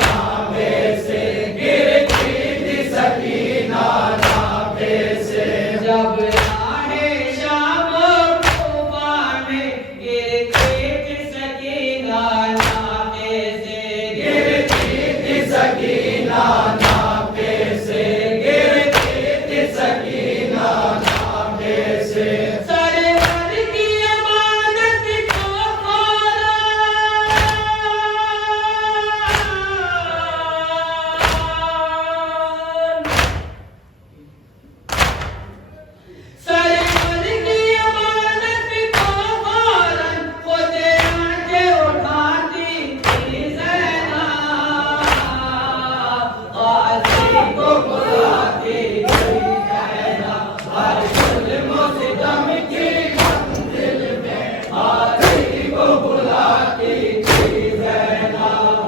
नाभे से गिरती थी सकीना नाभे से जब राहे शाम तूफा में गिरती थी सकीना नाभे से गिरती थी सकीना नाभे से गिरती थी सकीना नाभे से सरवर की अमानत को सरवर की अमानत को फौरन खुद आके उठाती थी ज़ैनब गाज़ी को बुलाती थी ज़ैनब हर जुल्म सितम की मंजिल में गाज़ी को बुलाती थी ज़ैनब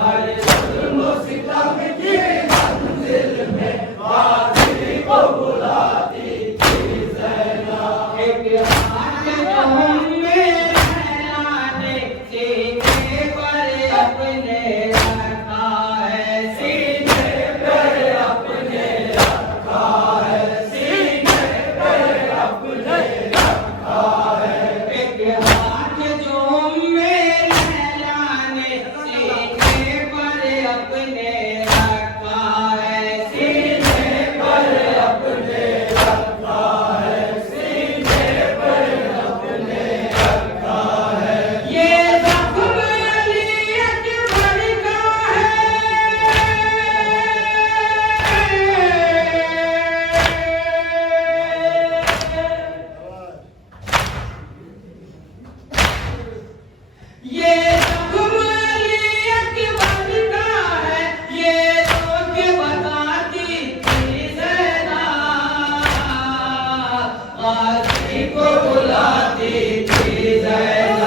हर जुल्म सितम की मंजिल में गाज़ी को बुलाती थी ज़ैनब एक हाथ जो हमने रहलाने सीने पर अपने रखा है सीने पर अपने रखा है सीने पर अपने रखा है एक हाथ जो हमने रहलाने सीने पर अपने रखा है सीने पर अपने रखा है सीने पर अपने रखा है ये ज़ख्म अली अकबर का है ये ज़ख्म अली अकबर का है ये रोक बताती थी ज़ैनब गाज़ी को बुलाती थी ज़ैनब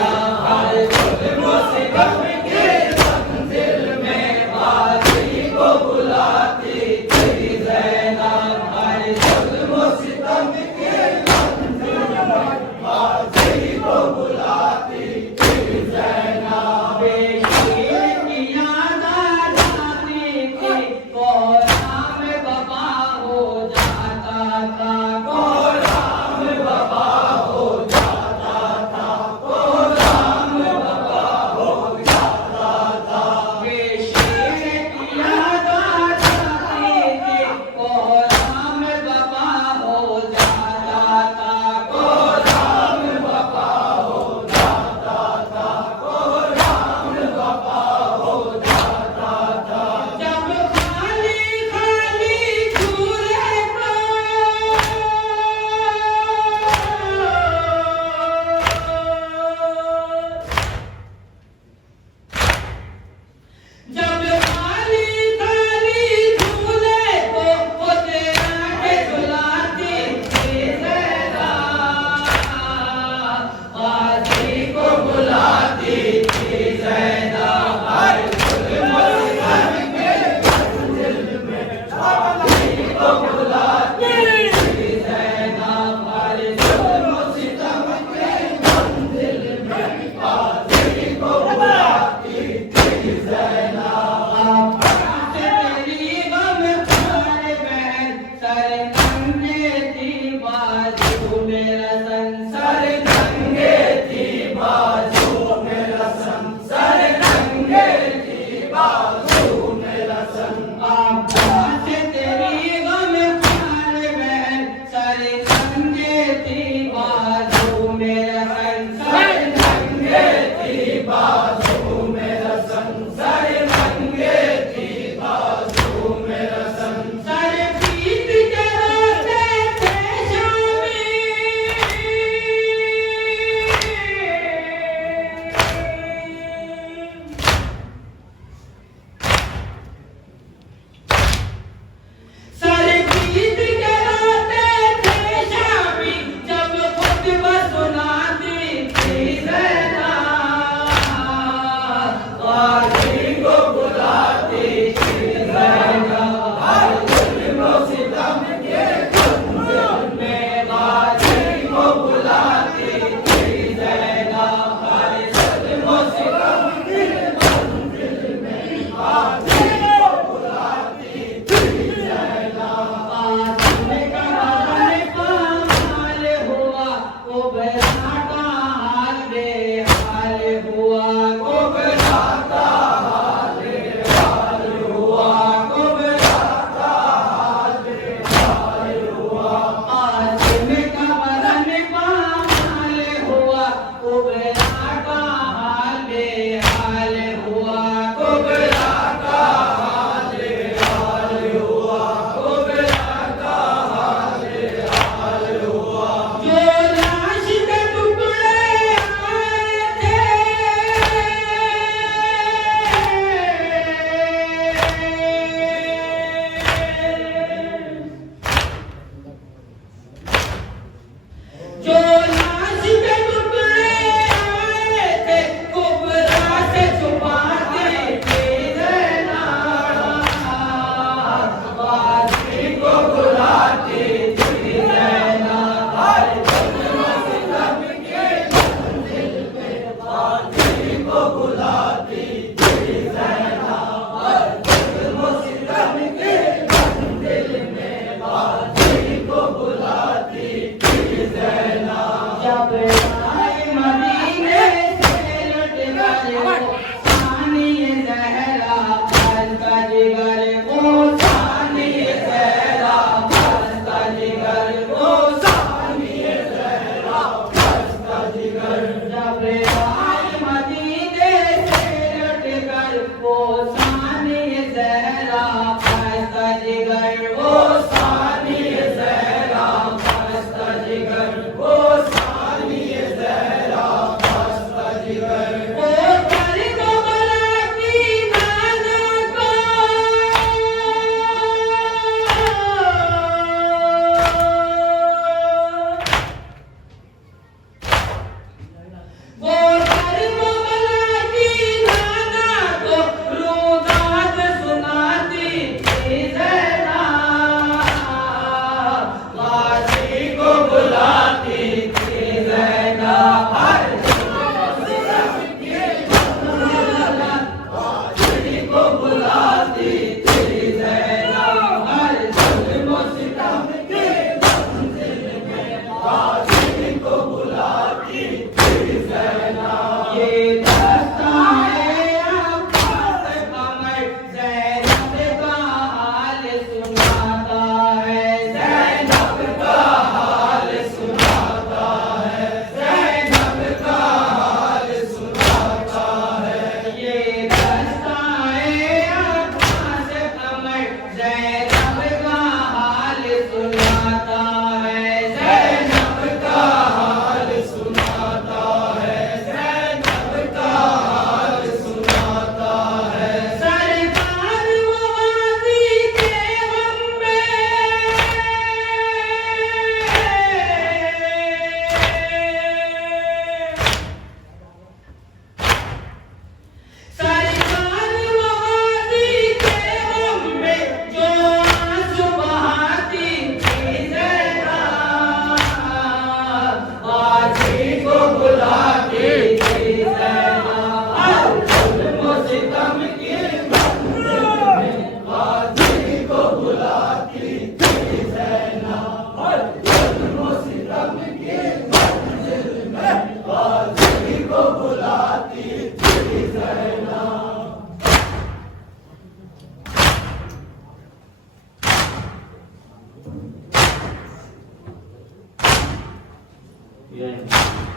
हर जुल्म सितम की मंजिल में गाज़ी को बुलाती थी ज़ैनब हर जुल्म सितम की मंजिल में गाज़ी को बुलाती थी ज़ैनब बेशीर की याद आ जाती थी कोराम बबा हो जाता था कोराम बबा हो जाता था कोराम बबा हो जाता था बेशीर की याद आ जाती थी कोराम बबा हो जाता था कोराम बबा हो जाता था कोराम बबा हो जाता था जब खाली खाली झूले को जब खाली खाली झूले को खुद आके झुलाती थी ज़ैनब गाज़ी को बुलाती थी ज़ैनब हर जुल्म सितम के मंजिल में गाज़ी को बुलाती थी ज़ैनब हर जुल्म सितम के मंजिल में गाज़ी को बुलाती थी ज़ैनब तेरी गम खार बहन सर नंगे थी बाजू मेरा संसार नंगे थी बाजू मेरा संसार नंगे थी बाजू मेरा संसार तेरी गम खार बहन सर नंगे थी बाजू मेरा संसार नंगे थी बाजू मेरा संसार नंगे थी बाजू मेरा संसार प्रीत के रोते थे शामी जिगर वो सानिए ज़हरा मस्त जिगर वो सानिए ज़हरा मस्त जिगर वो कर को बला की नाना को वो कर को बला की नाना को रुदात सुनाती थी ज़ैना गाजी को बुलाती थी ज़ैना हर गाजी को बुलाती थी ज़ैना हर जुल्म सितम के मंजिल में गाजी को बुलाती थी ज़ैना ये दास्तान-ए अब्बास कमर ज़ैनब का हाल सुनाता है ज़ैनब का हाल सुनाता है ज़ैनब का हाल सुनाता है ये दास्तान-ए अब्बास कमर ज़ैनब का हाल सुनाता है ज़ैनब का हाल सुनाता है ज़ैनब का हाल सुनाता है सरकार वो गाज़ी के गम में सरकार वो गाज़ी के गम में जो आंसू बहाती थी ज़ैना गाज़ी को बुलाती थी ज़ैना हर जुल्म सितम की मंजिल में गाज़ी को बुलाती थी ज़ैना हर जुल्म सितम की मंजिल में गाज़ी को बुलाती थी ज़ैना ये